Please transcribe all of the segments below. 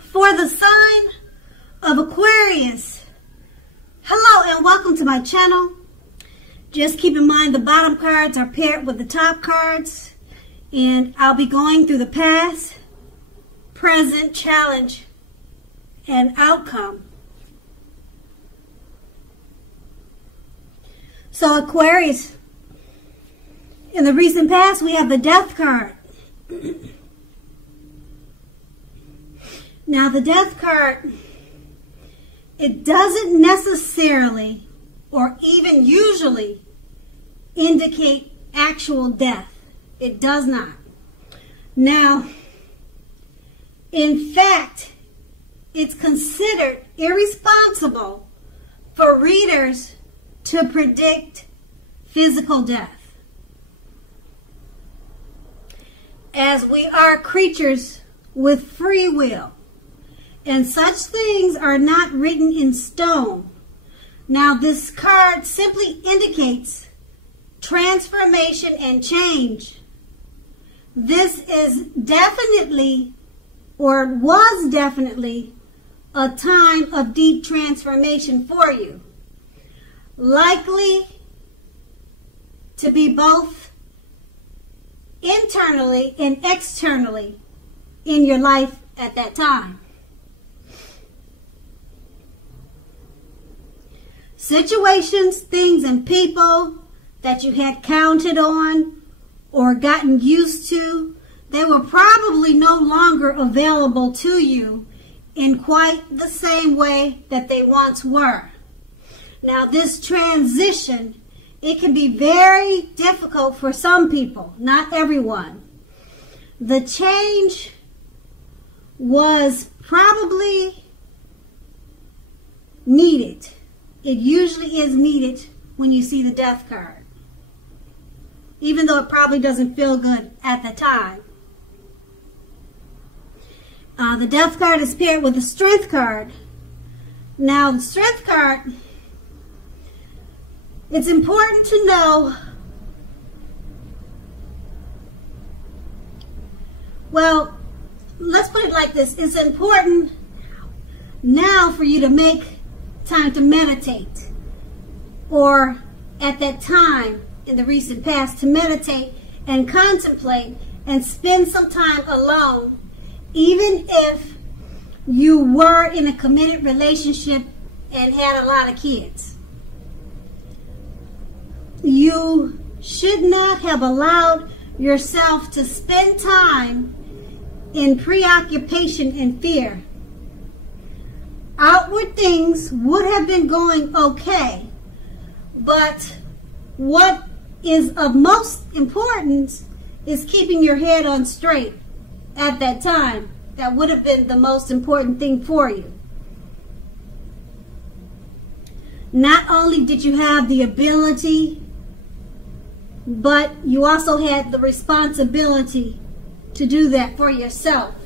For the sign of Aquarius, hello and welcome to my channel. Just keep in mind the bottom cards are paired with the top cards, and I'll be going through the past, present, challenge, and outcome. So Aquarius, in the recent past we have the Death card. Now the Death card, it doesn't necessarily or even usually indicate actual death. It does not. Now, in fact, it's considered irresponsible for readers to predict physical death, as we are creatures with free will. And such things are not written in stone. Now, this card simply indicates transformation and change. This is definitely, or was definitely, a time of deep transformation for you. Likely to be both internally and externally in your life at that time. Situations, things, and people that you had counted on or gotten used to, they were probably no longer available to you in quite the same way that they once were. Now, this transition, it can be very difficult for some people, not everyone. The change was probably needed. It usually is needed when you see the Death card, even though it probably doesn't feel good at the time. The Death card is paired with the Strength card. Now, the Strength card, it's important to know, well, let's put it like this. It's important now for you to make time to meditate, or at that time in the recent past to meditate and contemplate and spend some time alone, even if you were in a committed relationship and had a lot of kids. You should not have allowed yourself to spend time in preoccupation and fear. Outward things would have been going okay, but what is of most importance is keeping your head on straight at that time. That would have been the most important thing for you. Not only did you have the ability, but you also had the responsibility to do that for yourself.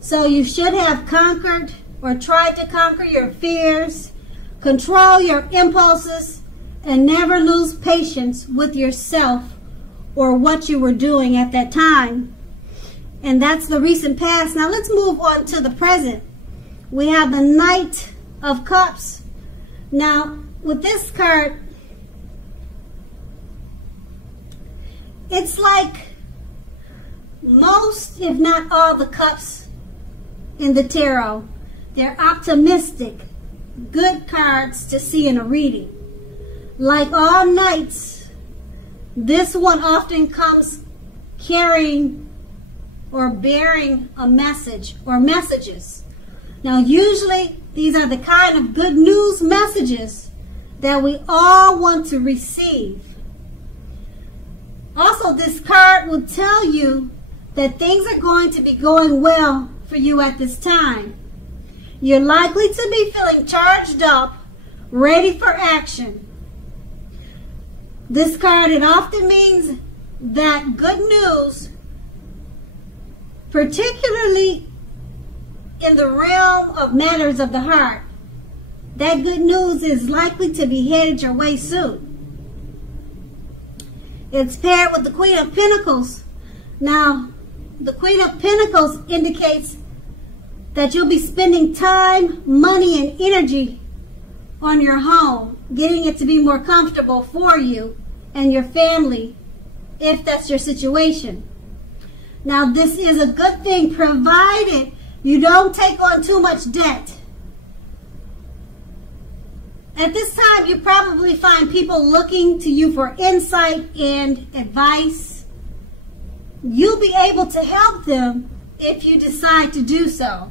So you should have conquered or tried to conquer your fears, control your impulses, and never lose patience with yourself or what you were doing at that time. And that's the recent past. Now let's move on to the present. We have the Knight of Cups. Now, with this card, it's like most, if not all, the cups in the tarot. They're optimistic, good cards to see in a reading. Like all knights, this one often comes carrying or bearing a message or messages. Now, usually these are the kind of good news messages that we all want to receive. Also, this card will tell you that things are going to be going well for you at this time. You're likely to be feeling charged up, ready for action. This card, it often means that good news, particularly in the realm of matters of the heart, that good news is likely to be headed your way soon. It's paired with the Queen of Pentacles. Now, the Queen of Pentacles indicates that you'll be spending time, money, and energy on your home, getting it to be more comfortable for you and your family, if that's your situation. Now, this is a good thing, provided you don't take on too much debt. At this time, you probably find people looking to you for insight and advice. You'll be able to help them if you decide to do so.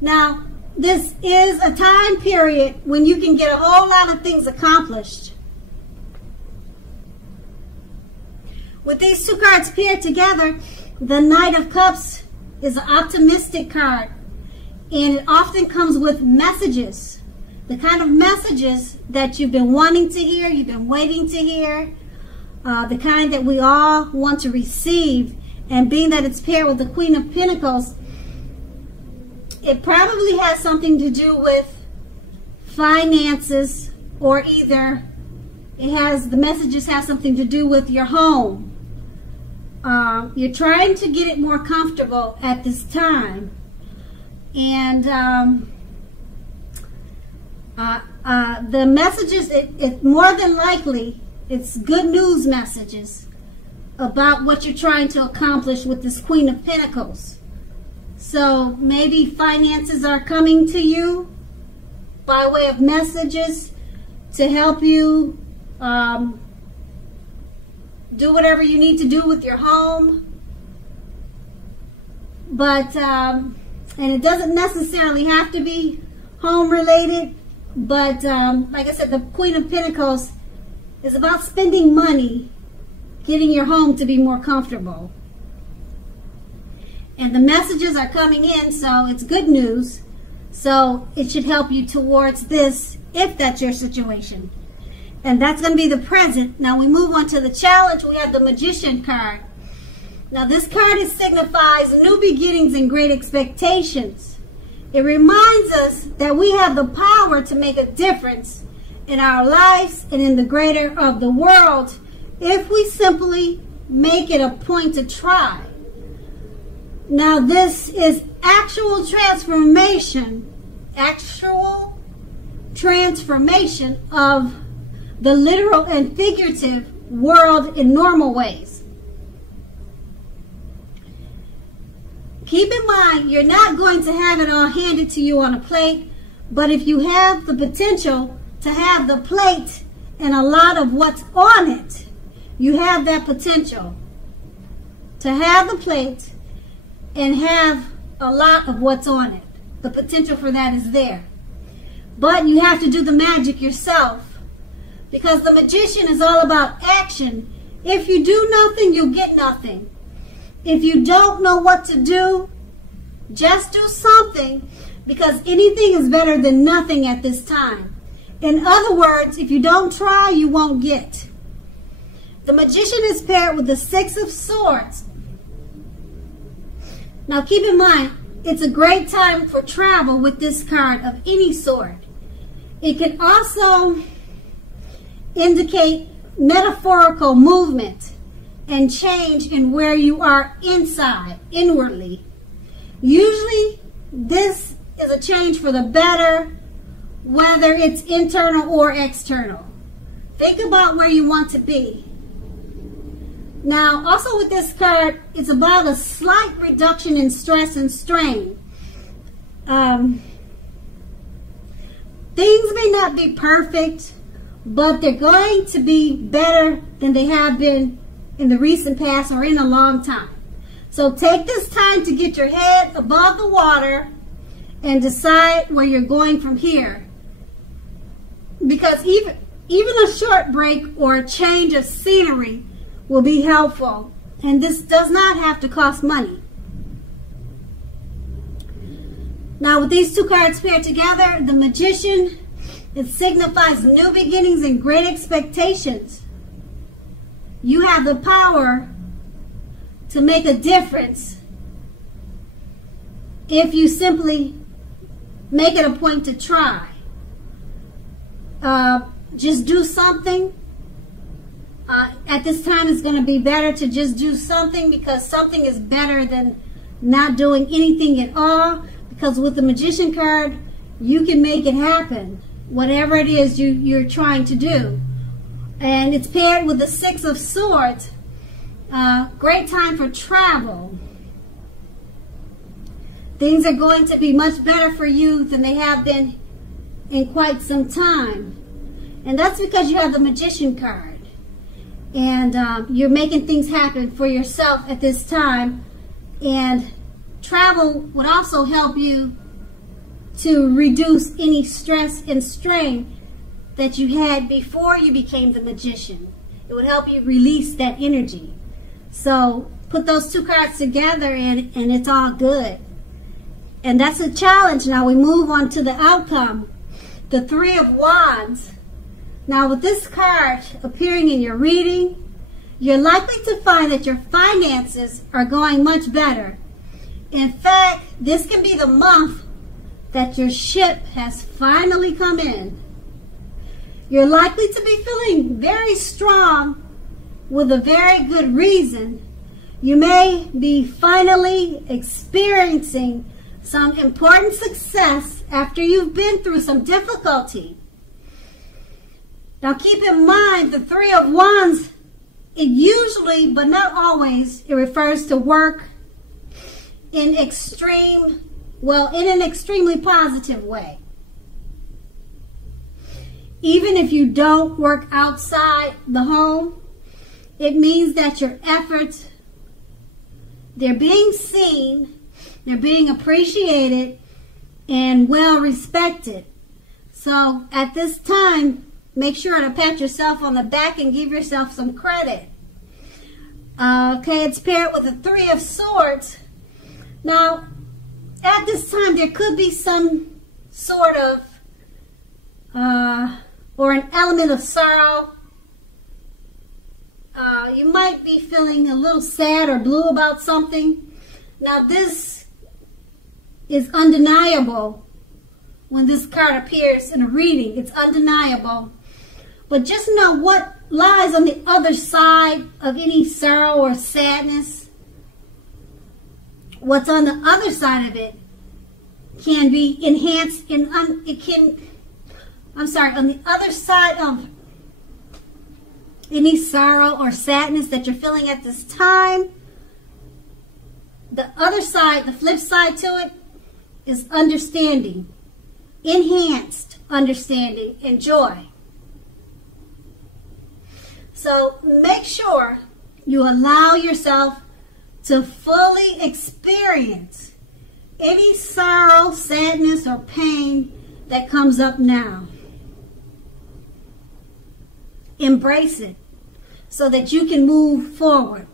Now, this is a time period when you can get a whole lot of things accomplished. With these two cards paired together, the Knight of Cups is an optimistic card, and it often comes with messages. The kind of messages that you've been wanting to hear, you've been waiting to hear, the kind that we all want to receive. And being that it's paired with the Queen of Pentacles, it probably has something to do with finances, or either the messages have something to do with your home. You're trying to get it more comfortable at this time. And the messages, it more than likely, it's good news messages about what you're trying to accomplish with this Queen of Pentacles. So maybe finances are coming to you by way of messages to help you do whatever you need to do with your home. But, and it doesn't necessarily have to be home related, but like I said, the Queen of Pentacles is about spending money, getting your home to be more comfortable. And the messages are coming in, so it's good news. So it should help you towards this, if that's your situation. And that's going to be the present. Now we move on to the challenge. We have the Magician card. Now this card signifies new beginnings and great expectations. It reminds us that we have the power to make a difference in our lives and in the greater of the world if we simply make it a point to try. Now this is actual transformation of the literal and figurative world in normal ways. Keep in mind, you're not going to have it all handed to you on a plate, but if you have the potential to have the plate and a lot of what's on it, you have that potential to have the plate and have a lot of what's on it. The potential for that is there. But you have to do the magic yourself, because the Magician is all about action. If you do nothing, you'll get nothing. If you don't know what to do, just do something, because anything is better than nothing at this time. In other words, if you don't try, you won't get. The Magician is paired with the Six of Swords. Now keep in mind, it's a great time for travel with this card of any sort. It can also indicate metaphorical movement and change in where you are inside, inwardly. Usually, this is a change for the better, whether it's internal or external. Think about where you want to be. Now, also with this card, it's about a slight reduction in stress and strain. Things may not be perfect, but they're going to be better than they have been in the recent past or in a long time. So take this time to get your head above the water and decide where you're going from here. Because even a short break or a change of scenery will be helpful. And this does not have to cost money. Now with these two cards paired together, the Magician, it signifies new beginnings and great expectations. You have the power to make a difference if you simply make it a point to try. Just do something. At this time, it's going to be better to just do something, because something is better than not doing anything at all. Because with the Magician card, you can make it happen, whatever it is you're trying to do. And it's paired with the Six of Swords. Great time for travel. Things are going to be much better for you than they have been in quite some time. And that's because you have the Magician card. And you're making things happen for yourself at this time. And travel would also help you to reduce any stress and strain that you had before you became the Magician. It would help you release that energy. So put those two cards together and it's all good. And that's a challenge. Now we move on to the outcome. The Three of Wands. Now with this card appearing in your reading, you're likely to find that your finances are going much better. In fact, this can be the month that your ship has finally come in. You're likely to be feeling very strong with a very good reason. You may be finally experiencing some important success after you've been through some difficulty. Now keep in mind the Three of Wands, it usually, but not always, it refers to work in an extremely positive way. Even if you don't work outside the home, it means that your efforts, they're being seen, they're being appreciated, and well respected. So at this time, make sure to pat yourself on the back and give yourself some credit. Okay, it's paired with the Three of Swords. Now, at this time, there could be some sort of, or an element of sorrow. You might be feeling a little sad or blue about something. Now, this is undeniable when this card appears in a reading. It's undeniable. But just know what lies on the other side of any sorrow or sadness. What's on the other side of it can be enhanced and on the other side of any sorrow or sadness that you're feeling at this time, the other side, the flip side to it, is understanding, enhanced understanding and joy. So make sure you allow yourself to fully experience any sorrow, sadness, or pain that comes up now. Embrace it so that you can move forward.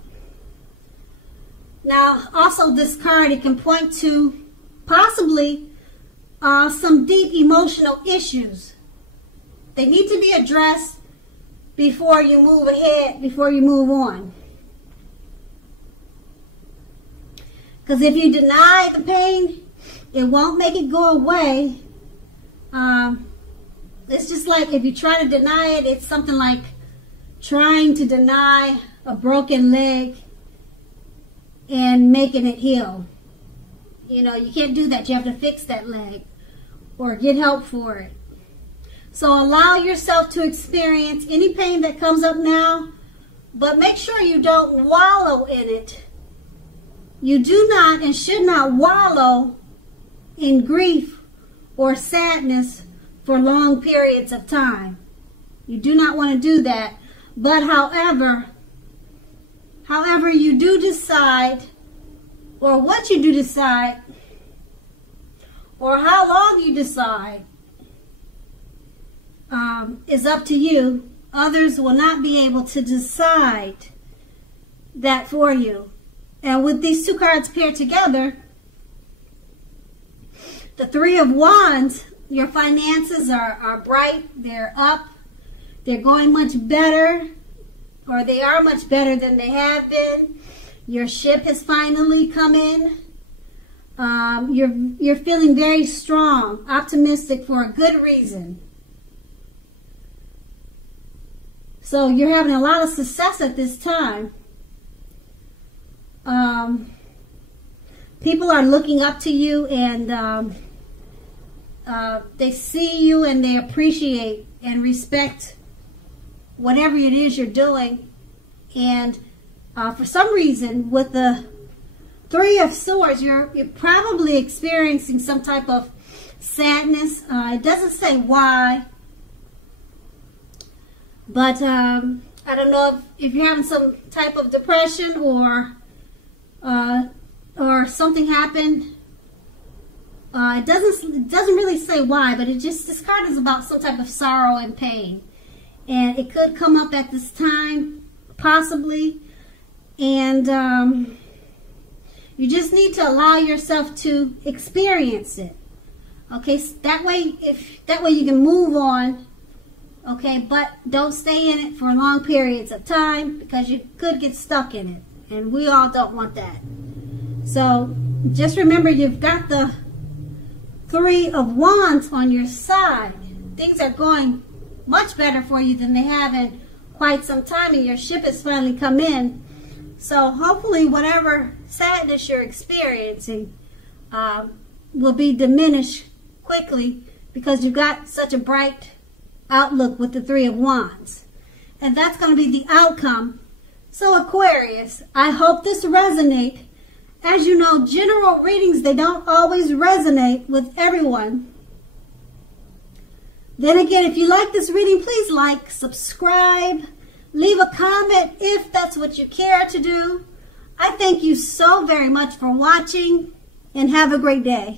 Now, also this card, it can point to possibly some deep emotional issues. They need to be addressed before you move ahead, before you move on. Because if you deny the pain, it won't make it go away. It's just like if you try to deny it, it's something like trying to deny a broken leg and making it heal. You know, you can't do that. You have to fix that leg or get help for it. So allow yourself to experience any pain that comes up now, but make sure you don't wallow in it. You do not and should not wallow in grief or sadness for long periods of time. You do not want to do that. But however you do decide, or what you do decide, or how long you decide, is up to you. Others will not be able to decide that for you. And with these two cards paired together, the Three of Wands, your finances are bright, they're up, they're going much better, or they are much better than they have been. Your ship has finally come in. You're feeling very strong, optimistic for a good reason. So you're having a lot of success at this time. people are looking up to you, and they see you and they appreciate and respect whatever it is you're doing. And for some reason, with the Three of Swords, you're probably experiencing some type of sadness. It doesn't say why, but I don't know if you're having some type of depression or something happened. It doesn't really say why, but this card is about some type of sorrow and pain, and it could come up at this time, possibly, and you just need to allow yourself to experience it. Okay, so that way you can move on. Okay, but don't stay in it for long periods of time, because you could get stuck in it, and we all don't want that. So just remember, you've got the Three of Wands on your side. Things are going much better for you than they have in quite some time, and your ship has finally come in. So hopefully whatever sadness you're experiencing will be diminished quickly, because you've got such a bright outlook with the Three of Wands. And that's going to be the outcome. So Aquarius, I hope this resonates. As you know, general readings, they don't always resonate with everyone. Then again, if you like this reading, please like, subscribe, leave a comment if that's what you care to do. I thank you so very much for watching, and have a great day.